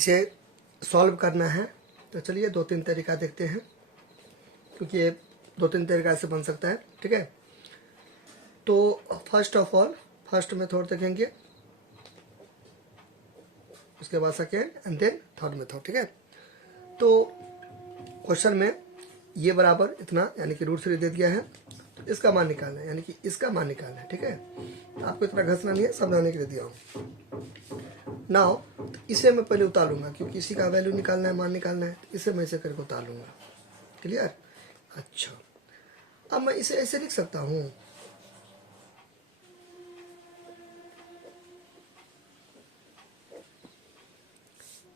इसे सॉल्व करना है तो चलिए 2-3 तरीका देखते हैं, क्योंकि ये 2-3 तरीका से बन सकता है। ठीक है, तो first of all first method देखेंगे, उसके बाद second and then third method. ठीक है, तो क्वेश्चन में ये बराबर इतना यानी कि √3 दे दिया है, तो इसका मान निकालना है, यानी कि इसका मान निकालना है। ठीक है, आपको इतना घसना नहीं है, समझाने के लिए दिया हूँ। नाउ इसे मैं पहले उतार लूँगा, क्योंकि इसी का वैल्यू निकालना है, मान निकालना है, तो इसे मैं ऐसे करके उतार लूँगा। क्लियर? अच्छा, अब मैं इसे ऐसे लिख सकता हूँ,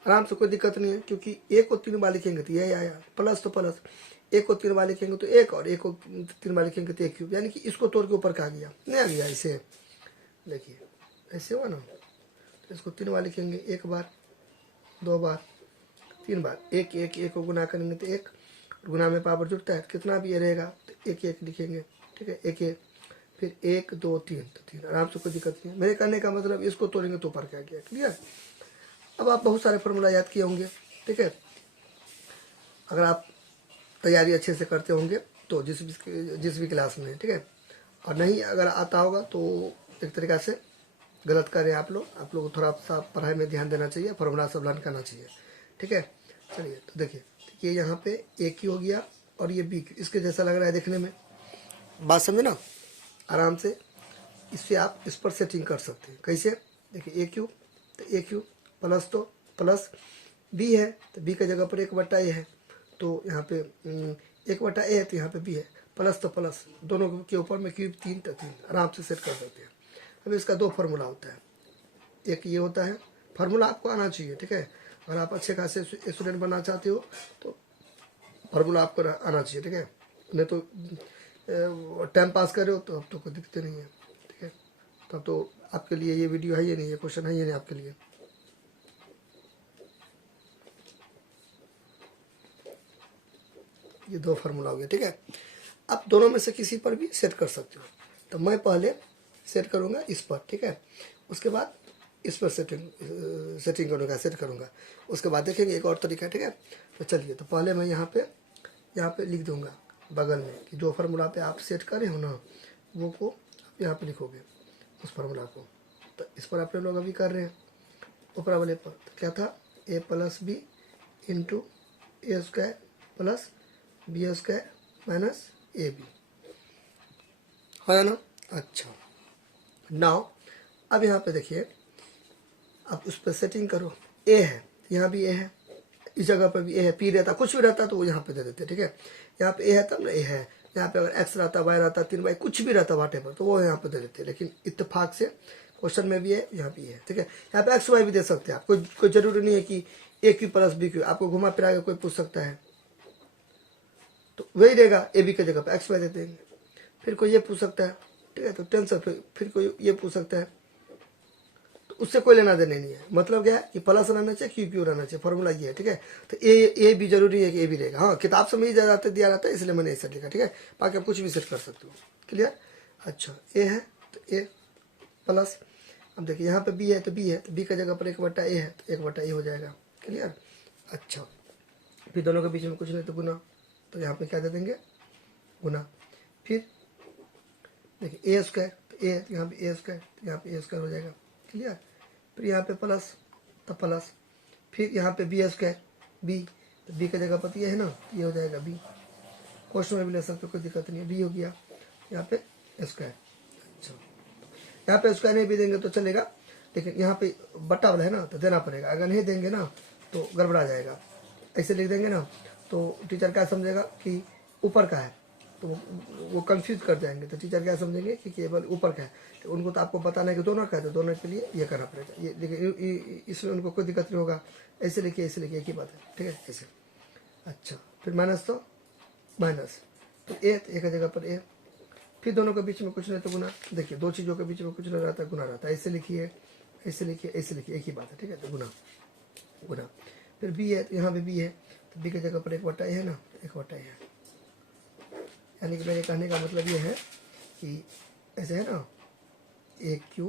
आराम से, कोई दिक्कत नहीं है, क्योंकि एक को 3 बार लिखेंगे तो यही आया, प्लस तो प्लस, एक को 3 बार लिखेंगे तो एक, और एक को 3 बार लिखेंगे तो एक क्यूब, यानी कि इसको तोड़ के ऊपर का आ गया, नहीं आ गया। इसे देखिए ऐसे हुआ ना, तो इसको 3 बार लिखेंगे, 1 बार, 2 बार, 3 बार, एक एक एक को गुना करेंगे तो एक, गुना में पावर जुड़ता है, कितना भी ये रहेगा तो एक एक लिखेंगे। ठीक है, एक एक, फिर 1 2 3 तो 3, आराम से, कोई दिक्कत नहीं है। मेरे कहने का मतलब इसको तोड़ेंगे तो ऊपर का आ गया। क्लियर? अब आप बहुत सारे फॉर्मूला याद किए होंगे। ठीक है, अगर आप तैयारी अच्छे से करते होंगे तो जिस भी क्लास में, ठीक है, और नहीं अगर आता होगा तो एक तरीक़ा से गलत कर रहे हैं आप लोग को थोड़ा सा पढ़ाई में ध्यान देना चाहिए, फॉर्मूला सब लर्न करना चाहिए। ठीक है, चलिए तो देखिए, ये यहाँ पे ए क्यू हो गया और ये बी क्यू, इसके जैसा लग रहा है देखने में, बात समझे ना? आराम से इससे आप इस पर सेटिंग कर सकते हैं। कैसे? देखिए ए क्यू, तो ए क्यू प्लस, तो प्लस बी है तो बी की जगह पर 1/a है, तो यहाँ पे 1/a है तो यहाँ पे बी है, प्लस तो प्लस, दोनों के ऊपर में क्यूब 3 तो 3, आराम से सेट कर सकते हैं। अब इसका 2 फार्मूला होता है, एक ये होता है, फार्मूला आपको आना चाहिए। ठीक है, अगर आप अच्छे खासे स्टूडेंट बनना चाहते हो तो फार्मूला आपको आना चाहिए। ठीक है, नहीं तो टाइम पास कर रहे हो तो अब तो कोई दिक्कत नहीं है। ठीक है, तब तो आपके लिए ये वीडियो है ये नहीं, ये क्वेश्चन है ये नहीं आपके लिए। ये 2 फार्मूला हो गया। ठीक है, आप दोनों में से किसी पर भी सेट कर सकते हो, तो मैं पहले सेट करूँगा इस पर। ठीक है, उसके बाद इस पर सेटिंग करूँगा, सेट करूँगा, उसके बाद देखेंगे एक और तरीका है। ठीक है, तो चलिए, तो पहले मैं यहाँ पे लिख दूँगा बगल में कि जो फार्मूला पे आप सेट करे हो ना, वो को आप यहाँ पे लिखोगे उस फार्मूला को। तो इस पर अपने लोग अभी कर रहे हैं ऊपर वाले पर, तो क्या था, a + b into a² plus b² minus ab, है ना? अच्छा, नाउ अब यहाँ पे देखिए, आप उस पर सेटिंग करो, ए है यहाँ भी ए है, इस जगह पर भी ए है, पी रहता, कुछ भी रहता तो वो यहाँ पे दे देते। ठीक है, यहाँ पे ए है तब ना ए है, यहाँ पे अगर एक्स रहता, वाई रहता, 3y कुछ भी रहता वाटेवर, तो वो यहाँ पे दे देते। लेकिन इत्तेफाक से क्वेश्चन में भी है, यहाँ भी है। ठीक है, यहाँ पे एक्स वाई भी दे सकते हैं आप, कोई जरूरी नहीं है कि ए क्यू प्लस बी क्यू, आपको घुमा फिरा के कोई पूछ सकता है तो वही रहेगा, ए बी की जगह पर एक्स वाई दे देंगे। फिर कोई ये पूछ सकता है, ठीक है, तो टेंशन, फिर कोई ये पूछ सकता है, तो उससे कोई लेना देना नहीं है। मतलब क्या है कि प्लस रहना चाहिए, क्यू क्यू रहना चाहिए, फॉर्मूला ये है। ठीक है, तो ए भी जरूरी है कि ए भी रहेगा। हाँ, किताब से में दिया रहता है, इसलिए मैंने ऐसा लिखा। ठीक है, बाकी आप कुछ भी सेट कर सकते हो। क्लियर? अच्छा, ए है तो ए प्लस, अब देखिए यहाँ पे बी है तो बी है, तो बी की जगह पर 1/a है तो 1/a हो जाएगा। क्लियर? अच्छा, फिर दोनों के बीच में कुछ नहीं तो गुना, तो यहाँ पे क्या दे देंगे, गुना। फिर देखिए a² तो ए, यहाँ पे a², तो यहाँ पे a² हो जाएगा। क्लियर? फिर यहाँ पे प्लस तो प्लस, फिर यहाँ पे b² बी, तो बी की जगह पर ये है ना, तो ये हो जाएगा बी। क्वेश्चन में भी ले सकते हो, कोई दिक्कत नहीं है, बी हो गया, यहाँ पे स्क्वायर। अच्छा, यहाँ पे स्क्वायर नहीं भी देंगे तो चलेगा, लेकिन यहाँ पे बट्टा वाला है ना तो देना पड़ेगा, अगर नहीं देंगे ना तो गड़बड़ा जाएगा। ऐसे लिख देंगे ना तो टीचर क्या समझेगा कि ऊपर का है, तो वो कंफ्यूज कर जाएंगे। तो टीचर क्या समझेंगे कि केवल ऊपर का है, तो उनको तो आपको बताना है कि दोनों का है, तो दोनों के लिए ये करना पड़ेगा। ये देखिए, इसमें उनको कोई दिक्कत नहीं होगा। ऐसे लिखिए, ऐसे लिखिए, एक ही बात है। ठीक है, ऐसे। अच्छा, फिर माइनस तो माइनस, तो ए, तो ए की जगह पर ए, फिर दोनों के बीच में कुछ नहीं तो गुना। देखिए, दो चीज़ों के बीच में कुछ नहीं रहता, गुना रहता है। ऐसे लिखिए, ऐसे लिखिए, ऐसे लिखिए, एक ही बात है। ठीक है, तो गुना गुना। फिर बी है तो यहाँ पे बी है, तो बी की जगह पर 1/a है ना, 1/a है। यानी कि मेरे कहने का मतलब ये है कि ऐसे है ना, ए क्यू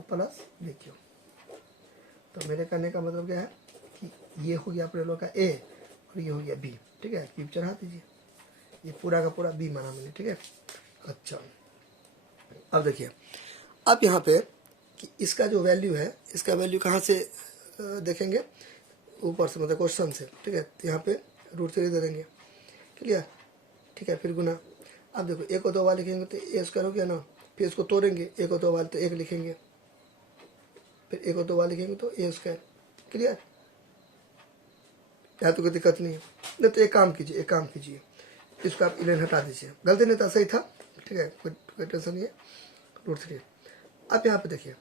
प्लस बी क्यू, तो मेरे कहने का मतलब क्या है कि ये हो गया अपने लोग का ए और ये हो गया बी, ठीक है। क्यूब चढ़ा दीजिए, ये पूरा का पूरा बी माना मैंने, ठीक है। अच्छा, अब देखिए, अब यहाँ पे कि इसका जो वैल्यू है, इसका वैल्यू कहाँ से देखेंगे, ऊपर से मतलब क्वेश्चन से, ठीक है। तो यहाँ पे √3 दे देंगे, क्लियर, ठीक है। फिर गुना, अब देखो 1 और 2 वाले लिखेंगे तो ए स्क्वायर हो गया ना, फिर इसको तोड़ेंगे 1 और 2 वाले तो 1 लिखेंगे, फिर 1 और 2 वाले लिखेंगे तो ए स्क्वायर, क्लियर। यहाँ तो कोई दिक्कत नहीं है। नहीं तो एक काम कीजिए, इसको आप 11 हटा दीजिए, गलती नहीं था, सही था, ठीक है, कोई टेंशन नहीं है, √3। अब यहाँ पे देखिए,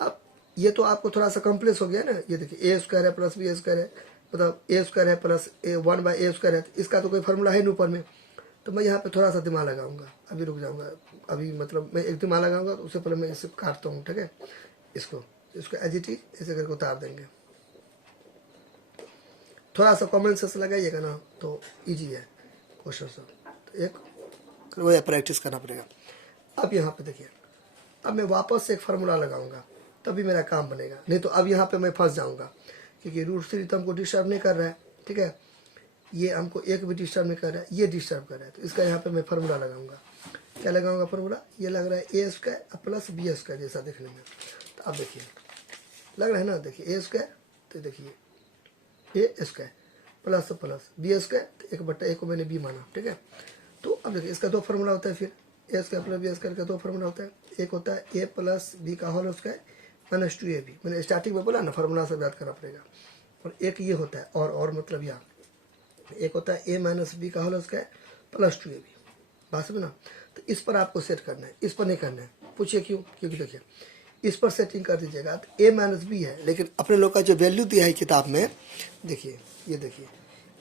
अब ये तो आपको थोड़ा सा कॉम्प्लेक्स हो गया ना, ये देखिए ए स्क्वायर है प्लस बी स्क्वायर है, मतलब ए स्क्वायर है प्लस A1/A स्क्वायर है, तो इसका तो कोई फार्मूला है नहीं ऊपर में। तो मैं यहाँ पे थोड़ा सा दिमाग लगाऊंगा, अभी रुक जाऊंगा, अभी मतलब मैं एक दिमाग लगाऊंगा, तो उससे पहले मैं इसे काटता हूँ, ठीक है। इसको एज इट इज ऐसे करके उतार देंगे। थोड़ा सा कॉमन सेंस लगाइएगा ना तो ईजी है क्वेश्चन सब, तो एक वो प्रैक्टिस करना पड़ेगा। अब यहाँ पे देखिए, अब मैं वापस से एक फार्मूला लगाऊंगा, तभी मेरा काम बनेगा, नहीं तो अब यहाँ पे मैं फंस जाऊंगा, क्योंकि √3 तो हमको डिस्टर्ब नहीं कर रहा है, ठीक है। ये हमको एक भी डिस्टर्ब नहीं कर रहा है, ये डिस्टर्ब कर रहा है, तो इसका यहाँ पे मैं फार्मूला लगाऊंगा। क्या लगाऊंगा फार्मूला, ये लग रहा है ए स्क्वायर प्लस बी स्क्वायर जैसा देखने में। तो अब देखिए, लग रहा है ना, देखिए ए स्क्वायर, तो देखिए ए स्क्वायर प्लस बी स्क्वायर, तो 1/A को मैंने बी माना, ठीक है। तो अब देखिए, इसका 2 फार्मूला होता है, फिर ए स्क्वायर प्लस बी स्क्वायर का 2 फार्मूला होता है। एक होता है ए प्लस बी का होल स्क्वायर माइनस 2ab, मैंने स्टार्टिंग में बोला ना, फार्मूला से याद करना पड़ेगा। और एक ये होता है और मतलब यहाँ एक होता है ए माइनस बी का होल स्क्वायर प्लस 2ab, बात समझ ना। तो इस पर आपको सेट करना है, इस पर नहीं करना है। पूछिए क्यों, क्योंकि देखिए इस पर सेटिंग कर दीजिएगा तो ए माइनस बी है, लेकिन अपने लोग का जो वैल्यू दिया है किताब में, देखिए ये देखिए,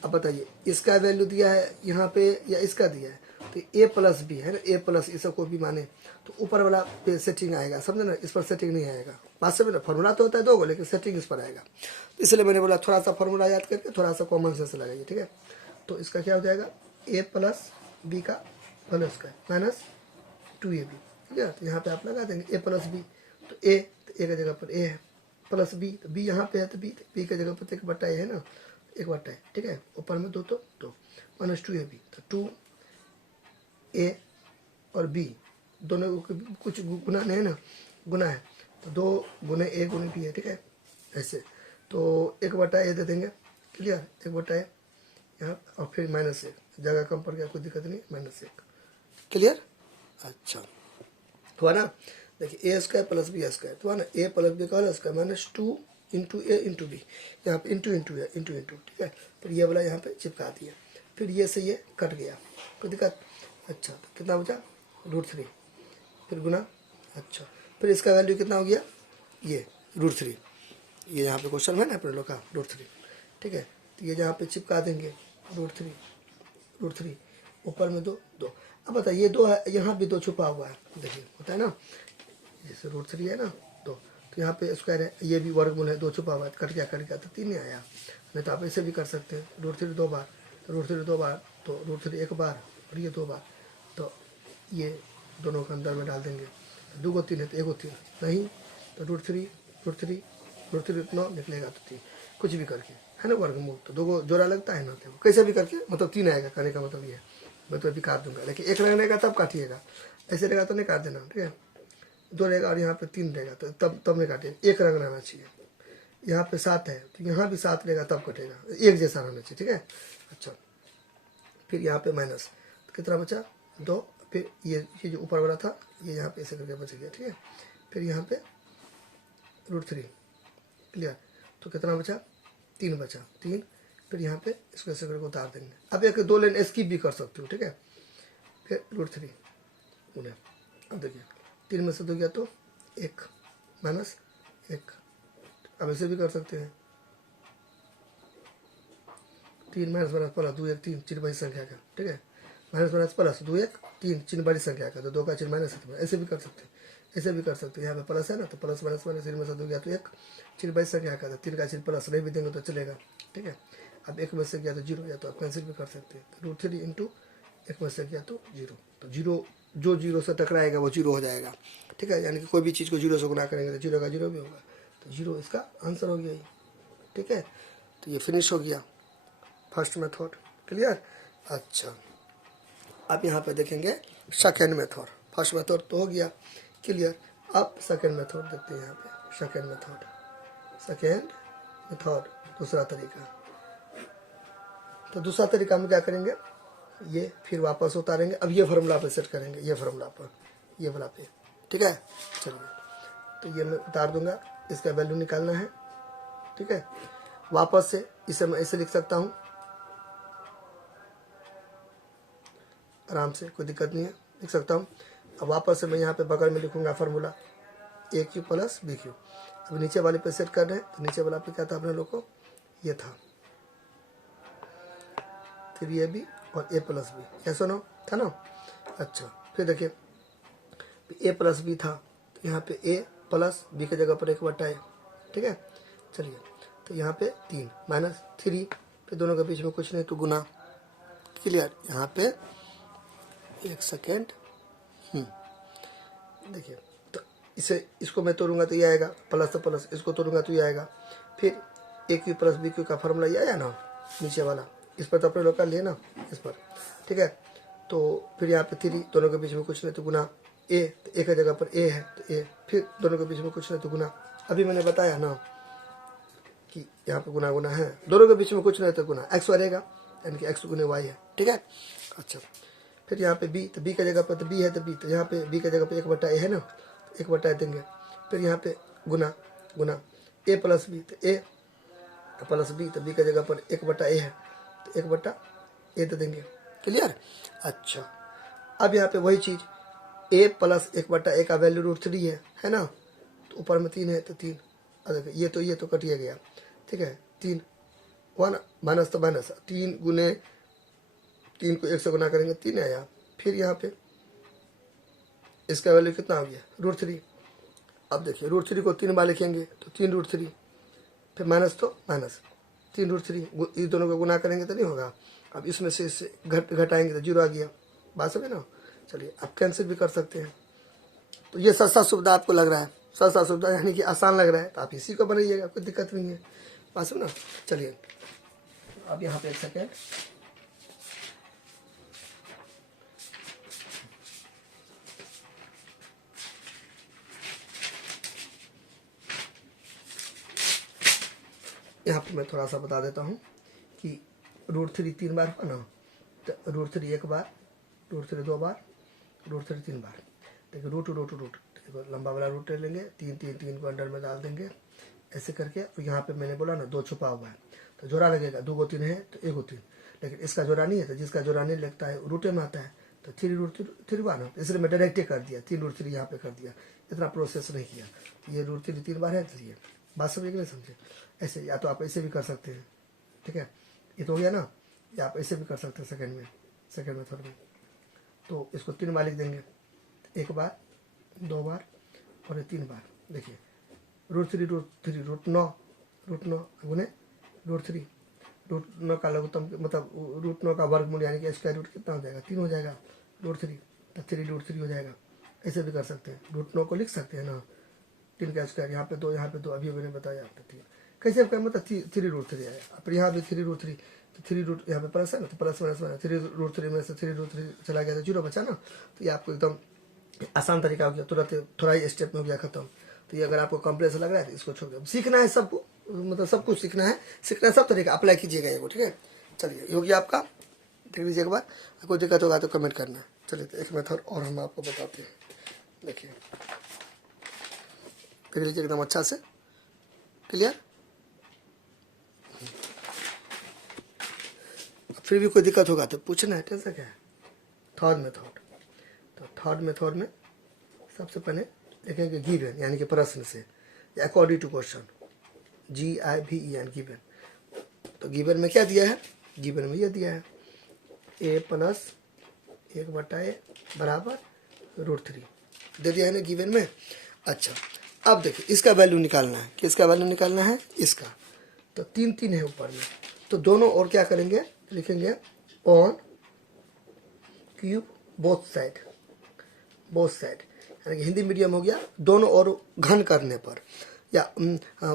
अब बताइए इसका वैल्यू दिया है यहाँ पे या इसका दिया है, तो ए प्लस बी है ना, ए प्लस इसे कोई भी माने तो ऊपर वाला पे सेटिंग आएगा, समझे ना, इस पर सेटिंग नहीं आएगा। बात समझे ना, फार्मूला तो होता है 2 को, लेकिन सेटिंग इस पर आएगा। तो इसलिए मैंने बोला थोड़ा सा फार्मूला याद करके थोड़ा सा कॉमन सेंस लगाइए, ठीक है। तो इसका क्या हो जाएगा, ए प्लस बी का होल स्क्वायर माइनस 2ab, ठीक है। तो यहाँ पे आप लगा देंगे ए प्लस बी, तो ए की जगह पर ए है, प्लस बी, तो बी यहाँ पे है, तो बी की जगह पर 1/A है ना, 1/A, ठीक है। ऊपर में 2 तो 2 माइनस 2ab, तो 2a और b दोनों कुछ गुना नहीं है ना, गुना है, तो 2 गुने a गुने b है, ठीक है, ऐसे। तो 1/A दे देंगे, क्लियर, 1/A यहाँ, और फिर -1, जगह कम पड़ गया, कोई दिक्कत नहीं, -1, क्लियर। अच्छा हुआ ना, देखिए ए स्क्वायर प्लस बी स्क्वायर, तो हुआ ना, ए प्लस बी का होल स्क्वायर माइनस 2 इंटू ए इंटू बी, यहाँ पे इंटू है, इंटू, ठीक है। फिर ये वाला यहाँ पे चिपका दिया, फिर ये से ये कट गया, कोई दिक्कत। अच्छा, तो कितना बचा, √3, फिर गुना, अच्छा, फिर इसका वैल्यू कितना हो गया, ये √3, ये यहाँ पे क्वेश्चन है ना अपने लोग का, √3, ठीक है। तो ये यहाँ पे चिपका देंगे, √3 ऊपर में 2 अब बताइए 2 है, यहाँ भी 2 छुपा हुआ है, देखिए होता है ना, जैसे √3 है ना 2, तो यहाँ पे स्क्वायर है, ये भी वर्गमूल है, 2 छुपा हुआ है, कट गया तो 3 नहीं आया। नहीं तो आप ऐसे भी कर सकते हैं, √3 2 बार, तो √3 2 बार, तो √3 1 बार और ये 2 बार, तो ये दोनों के अंदर में डाल देंगे, 2 को 3 है तो 1 को 3 नहीं, तो √3 9 निकलेगा, तो 3 कुछ भी करके है ना, वर्गमूल तो 2 को जोड़ा लगता है ना, तो कैसे भी करके मतलब 3 आएगा, कहने का मतलब ये है। मैं तो अभी काट दूंगा, लेकिन 1 रहेगा तब काटिएगा, ऐसे रहेगा तो नहीं काट देना, ठीक है। 2 रहेगा और यहाँ पे 3 रहेगा, तो तब नहीं काटिएगा, 1 रंग रहना चाहिए। यहाँ पे 7 है तो यहाँ भी 7 रहेगा तब कटेगा, एक जैसा रहना चाहिए, ठीक है। अच्छा, फिर यहाँ पे माइनस, तो कितना बचा 2, फिर ये जो ऊपर वाला था ये यहाँ पे ऐसे करके बच गया, ठीक है। फिर यहाँ पे √3, क्लियर, तो कितना बचा 3 बचा, 3, फिर यहाँ पे इसको ऐसे करके उतार देंगे। अब एक 2 लाइन स्किप भी कर सकते हो, ठीक है। फिर √3 उन्हें, अब देखिए 3 में से 2 गया तो 1 -1, अब ऐसे भी कर सकते हैं, 3 -, प्लस 2 1 3 चिन्ह बड़ी संख्या का, ठीक है, -, प्लस 2 1 3 चिन्ह बड़ी संख्या का, तो 2 का चिन्ह माइनस है, ऐसे भी कर सकते हैं, ऐसे भी कर सकते हैं। यहाँ पे प्लस है ना, तो प्लस माइनस 3 में से 2 गया तो 1 चिन्ह बड़ी संख्या का, तो 3 का चिन्ह प्लस नहीं भी देंगे तो चलेगा, ठीक है। अब 1 में से गया तो 0 गया, तो आप कैंसिल भी कर सकते हैं, तो √3 इंटू 1 में से गया तो 0, तो 0 जो 0 से टकराएगा वो 0 हो जाएगा, ठीक है। यानी कि कोई भी चीज़ को 0 से गुना करेंगे तो 0 का 0 भी होगा, तो 0 इसका आंसर हो गया ये, ठीक है। तो ये फिनिश हो गया फर्स्ट मेथड, क्लियर। अच्छा, आप यहाँ पे देखेंगे सेकेंड मेथड, फर्स्ट मेथड तो हो गया क्लियर। अब सेकेंड मेथड देखते हैं यहाँ पे, सेकेंड मेथड दूसरा तरीका। तो दूसरा तरीका हम क्या करेंगे, ये फिर वापस उतारेंगे, अब ये फार्मूला पे सेट करेंगे, ये फार्मूला पर, ये वाला पे, ठीक है। चलिए, तो ये मैं उतार दूंगा, इसका वैल्यू निकालना है, ठीक है। वापस से इसे मैं ऐसे लिख सकता हूँ आराम से, कोई दिक्कत नहीं है, लिख सकता हूँ। अब वापस से मैं यहाँ पे बगल में लिखूंगा फार्मूला ए क्यू प्लस बी क्यू। अब नीचे वाले पे सेट कर रहे हैं, तो नीचे वाला पे क्या था अपने लोग को, ये था 3ab और a प्लस बी, ऐसा ना था ना। अच्छा, फिर देखिए a प्लस बी था, तो यहाँ पे a प्लस बी की जगह पर 1/a, ठीक है। चलिए, तो यहाँ पे 3 माइनस 3, फिर दोनों के बीच में कुछ नहीं तो गुना, क्लियर। यहाँ पे एक सेकेंड, देखिए, तो इसको मैं तोड़ूंगा तो ये आएगा, प्लस तो प्लस, इसको तोड़ूंगा तो ये आएगा। फिर ए क्यू प्लस बी क्यू का फार्मूला ये आया ना नीचे वाला, इस पर तो अपने लोग का लिए ना, इस पर, ठीक है। तो फिर यहाँ पे 3, दोनों के बीच में कुछ नहीं तो गुना ए, तो ए की जगह पर ए है तो ए, फिर दोनों के बीच में कुछ नहीं तो गुना। अभी मैंने बताया ना कि यहाँ पे गुना गुना है, दोनों के बीच में कुछ नहीं तो गुना, एक्स रहेगा, यानी कि एक्स गुने वाई है, ठीक है। अच्छा, फिर यहाँ पे बी, तो बी की जगह पर तो बी है तो बी, तो यहाँ पे बी की जगह पे 1/a है ना, 1/a देंगे। फिर यहाँ पे गुना गुना ए प्लस बी, तो ए प्लस बी, तो बी की जगह पर 1/a है तो 1/a दे देंगे, क्लियर। अच्छा, अब यहाँ पे वही चीज़ a प्लस 1/a का वैल्यू √3 है ना, तो ऊपर में 3 है तो 3, देखिए ये तो कटिए गया, ठीक है। 3 1 माइनस तो माइनस, 3 गुने 3 को 1 से गुना करेंगे 3 आया। फिर यहाँ पे इसका वैल्यू कितना हो गया, √3। अब देखिए √3 को 3 बार लिखेंगे तो 3 √3, फिर माइनस तो माइनस 3 √3, ये दोनों को गुना करेंगे तो नहीं होगा। अब इसमें से इससे घटाएंगे तो 0 आ गया, बात समझे ना। चलिए, आप कैंसिल भी कर सकते हैं। तो ये सस्ता सुविधा आपको लग रहा है, सस्ता सुविधा यानी कि आसान लग रहा है, तो आप इसी को बनाइएगा, कोई दिक्कत नहीं है, बात समझे ना। चलिए, अब यहाँ पे एक सेकेंड, यहाँ पे मैं थोड़ा सा बता देता हूँ कि √3 3 बार हुआ ना, तो √3 1 बार, √3 2 बार, √3 3 बार। देखिए रूट देखो लंबा वाला रूट ले लेंगे, 3 को अंडर में डाल देंगे ऐसे करके। और यहाँ पे मैंने बोला ना 2 छुपा हुआ है, तो जोड़ा लगेगा, 2 को 3 है तो 1 को 3, लेकिन इसका जोड़ा नहीं है, तो जिसका जोड़ा नहीं लगता है रूटे में आता है, तो 3 हुआ ना, इसलिए मैं डायरेक्ट कर दिया, 3 √3 यहाँ पे कर दिया, इतना प्रोसेस नहीं किया। ये √3 3 बार है, तो ये बात समझे कि नहीं समझे। ऐसे या तो आप ऐसे भी कर सकते हैं, ठीक है, ये तो हो गया ना, या आप ऐसे भी कर सकते हैं सेकेंड मेथड में। तो इसको 3 बार लिख देंगे, 1 बार, 2 बार और 3 बार। देखिए √3 √9 गुने √3, √9 का लघुत्तम मतलब √9 का वर्गमूल यानी कि स्क्वायर रूट कितना हो जाएगा, 3 हो जाएगा, √3 तो 3 √3 हो जाएगा। ऐसे भी कर सकते हैं, √9 को लिख सकते हैं ना, 3 का स्क्वायर, यहाँ पे 2 यहाँ पे 2, अभी मैंने बताया आपको 3 कैसे आपका मतलब 3 √3 आया। अब यहाँ भी 3 √3, तो 3 रूट यहाँ पे प्लस है ना, तो प्लस माइनस माइनस 3 √3 में से 3 √3 चला गया तो 0 बचा ना। तो ये आपको एकदम आसान तरीका हो गया, तुरंत थोड़ा ही स्टेप में हो गया खत्म। तो ये अगर आपको कॉम्प्लेक्स लग रहा है तो इसको छोड़ दो, सीखना है सबको, मतलब सब कुछ सीखना है सब तरीका अप्लाई कीजिएगा ये को, ठीक है। चलिए, ये हो गया आपका, देख लीजिए एक बार, कोई दिक्कत होगा तो कमेंट करना। चलिए, तो एक मेथड और हम आपको बताते हैं, देखिए देख लीजिए एकदम अच्छा से, क्लियर। फिर भी कोई दिक्कत होगा तो पूछना है, टेंशन क्या है। थर्ड मेथड, तो थर्ड मेथड में सबसे पहले देखेंगे गिवन यानी कि प्रश्न से, according to question, GIVEN given. तो गिवन में क्या दिया है, गिवन में ये दिया है a प्लस 1/a बराबर √3 दे दिया है ना गिवन में। अच्छा, अब देखिए इसका वैल्यू निकालना है, किसका वैल्यू निकालना है, इसका। तो 3 है ऊपर में, तो दोनों और क्या करेंगे, लिखेंगे ऑन क्यूब बोथ साइड यानी कि हिंदी मीडियम हो गया, दोनों और घन करने पर, या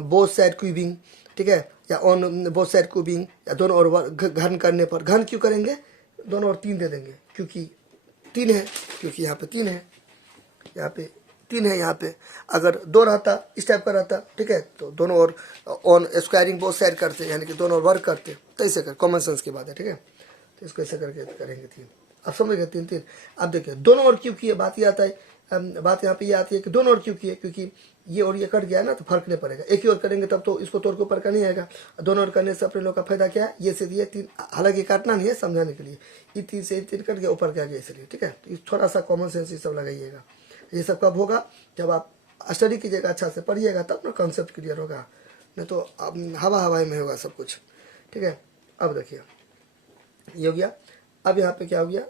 बोथ साइड क्यूबिंग, ठीक है, या ऑन बोथ साइड क्यूबिंग, या दोनों ओर घन करने पर। घन क्यों करेंगे, दोनों ओर 3 दे देंगे क्योंकि 3 है, क्योंकि यहाँ पे 3 है, यहाँ पे 3 है। यहाँ पे अगर 2 रहता, इस टाइप का रहता, ठीक है, तो दोनों ओर ऑन स्क्वायरिंग बोथ साइड करते, यानी कि दोनों ओर वर्क करते, तो ऐसे कर, कॉमन सेंस की बात है, ठीक है। तो इसको ऐसे करके करेंगे 3। अब समझ गए 3 3। अब देखिए दोनों ओर क्यों किए, बात ये आता है, बात यहाँ पे ये आती है कि दोनों ओर क्यों किए, क्योंकि ये और ये कट गया ना, तो फर्क नहीं पड़ेगा। एक ही ओर करेंगे तब तो इसको तोड़ के ऊपर का नहीं आएगा। दोनों ओर करने से अपने लोग का फायदा क्या है, ये से ये 3, हालांकि काटना नहीं है, समझाने के लिए, ये 3 से 3 कट गया, ऊपर क्या गया, इसलिए, ठीक है। तो थोड़ा सा कॉमन सेंस ये सब लगाइएगा। ये सब कब होगा, जब आप स्टडी कीजिएगा, अच्छा से पढ़िएगा, तब ना कॉन्सेप्ट क्लियर होगा, नहीं तो हवा हवाई में होगा सब कुछ, ठीक है। अब देखिए ये हो गया। अब यहाँ पे क्या हो गया,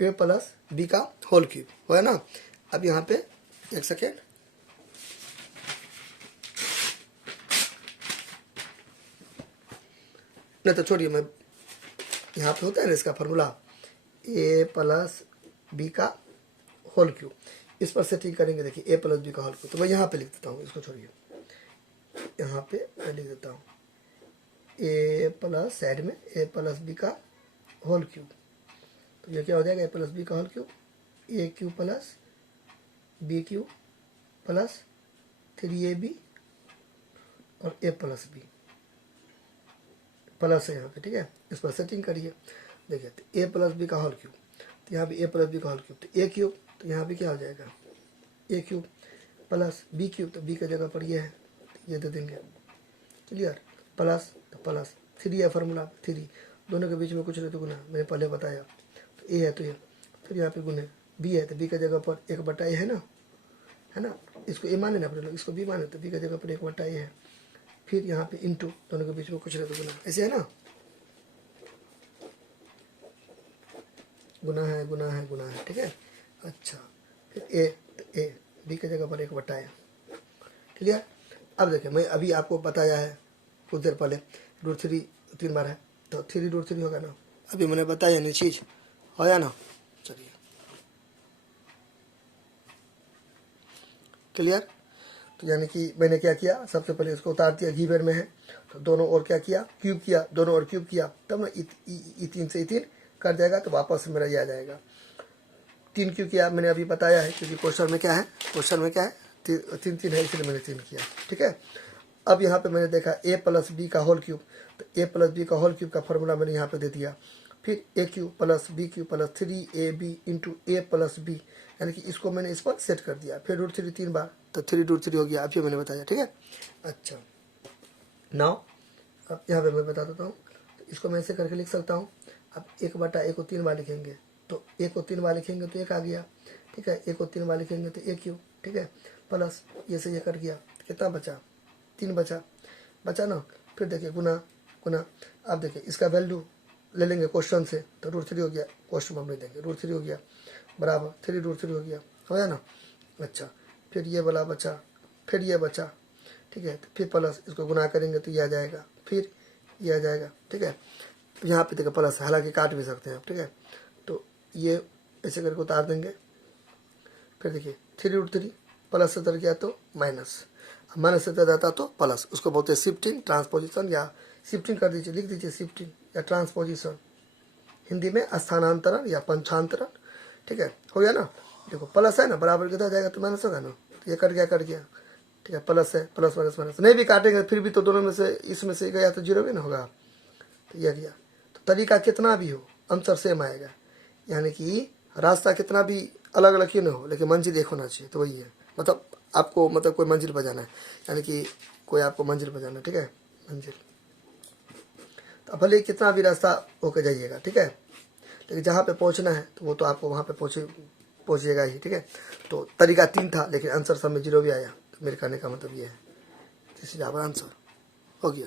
a प्लस बी का होल क्यूब हो है ना। अब यहाँ पे एक सेकेंड, नहीं तो छोड़िए, मैं यहाँ पे होता है ना इसका फॉर्मूला, a प्लस बी का होल क्यूब, इस पर सेटिंग करेंगे। देखिए a प्लस बी का होल क्यूब, तो मैं यहाँ पे लिख देता हूँ, इसको छोड़िए, यहाँ पे मैं लिख देता हूँ a प्लस, साइड में a प्लस बी का होल क्यूब। तो ये क्या हो जाएगा, a प्लस बी का whole cube, a cube plus B cube plus 3ab और a प्लस बी प्लस है यहाँ पे, ठीक है। इस पर सेटिंग करिए। देखिए तो a प्लस बी का होल क्यूब, तो यहाँ पे a प्लस बी का होल क्यूब, तो a क्यूब, तो यहाँ पे क्या हो जाएगा, a cube plus B cube, तो b की जगह पर ये है, तो ये दे देंगे, क्लियर, प्लस, तो प्लस 3 है फॉर्मूला, 3, दोनों के बीच में कुछ नहीं तो गुना, मैंने पहले बताया। तो a है तो ये, फिर यहाँ पे गुने b है, तो b की जगह पर 1/a है ना, इसको a माने ना अपने लोग, इसको b माने, तो b की जगह पर 1/a है। फिर यहाँ पे इंटू, दोनों के बीच में कुछ नहीं तो गुना, ऐसे है ना, गुना है गुना है गुना है, ठीक है। अच्छा, फिर a b की जगह पर 1/a, क्लियर। अब देखिए मैं अभी आपको बताया है कुछ देर पहले, √3 3 बार है, तो 3√3 होगा ना, अभी मैंने बताया नहीं चीज़, होया ना, चलिए क्लियर। तो यानी कि मैंने क्या किया, सबसे पहले इसको उतार दिया, गिवन में है, तो दोनों ओर क्या किया, क्यूब किया, दोनों ओर क्यूब किया, तब ना ई 3 से 3 कट जाएगा, तो वापस मेरा ये आ जाएगा। 3 क्यों किया मैंने अभी बताया है, क्योंकि क्वेश्चन में क्या है, 3 3 है, इसलिए मैंने 3 किया, ठीक है। अब यहाँ पे मैंने देखा a प्लस बी का होल क्यूब, तो a प्लस बी का होल क्यूब का फॉर्मूला मैंने यहाँ पे दे दिया। फिर a cube plus B cube plus 3ab into a plus B, यानी कि इसको मैंने इस पर सेट कर दिया। फिर √3 3 बार, तो 3√3 हो गया, अभी मैंने बताया, ठीक है। अच्छा नाउ अब यहाँ पे मैं बता देता हूँ, तो इसको मैं ऐसे करके लिख सकता हूँ। अब 1/a को 3 बार लिखेंगे, तो a को 3 बार लिखेंगे तो 1 आ गया, ठीक है। a को 3 बार लिखेंगे तो a क्यूब, ठीक है, प्लस ये से ये कट गया, कितना बचा, 3 बचा ना। फिर देखिए गुना गुना, अब देखिए इसका वैल्यू ले लेंगे क्वेश्चन से, तो √3 हो गया, क्वेश्चन में देंगे √3 हो गया, बराबर 3√3 हो गया, होया ना। अच्छा, फिर ये वाला बचा, फिर ये बचा, ठीक है, तो फिर प्लस, इसको गुना करेंगे तो ये आ जाएगा, फिर ये आ जाएगा, ठीक है। तो यहाँ पे देखिए प्लस, हालांकि काट भी सकते हैं आप, ठीक है। तो ये ऐसे करके उतार देंगे। फिर देखिए 3√3 प्लस से उतर गया तो माइनस, माइनस से उतर जाता तो प्लस, उसको बोलते हैं शिफ्टिंग ट्रांसपोजिशन, या शिफ्टिंग कर दीजिए, लिख दीजिए शिफ्टिंग या ट्रांसपोजिशन, हिंदी में स्थानांतरण या पंचांतरण, ठीक है, हो गया ना। देखो प्लस है ना, बराबर कितना जाएगा तो माइनस होगा ना, तो ये कट गया, ठीक है, प्लस है, प्लस माइनस माइनस नहीं भी काटेंगे फिर भी तो दोनों में से इसमें से गया तो 0 भी ना होगा, तो यह गया। तो तरीका कितना भी हो, आंसर सेम आएगा, यानी कि रास्ता कितना भी अलग अलग क्यों ना हो, लेकिन मंजिल एक होना चाहिए। तो वही है, मतलब आपको, मतलब कोई मंजिल पर जाना है, यानी कि कोई आपको मंजिल पर जाना है, ठीक है, मंजिल, तो भले कितना भी रास्ता होकर जाइएगा, ठीक है, लेकिन जहाँ पे पहुँचना है तो वो तो आपको वहाँ पे पहुँचिएगा ही, ठीक है। तो तरीका 3 था, लेकिन आंसर सब में 0 भी आया, तो मेरे कहने का मतलब ये है, इसलिए आपका आंसर हो गया।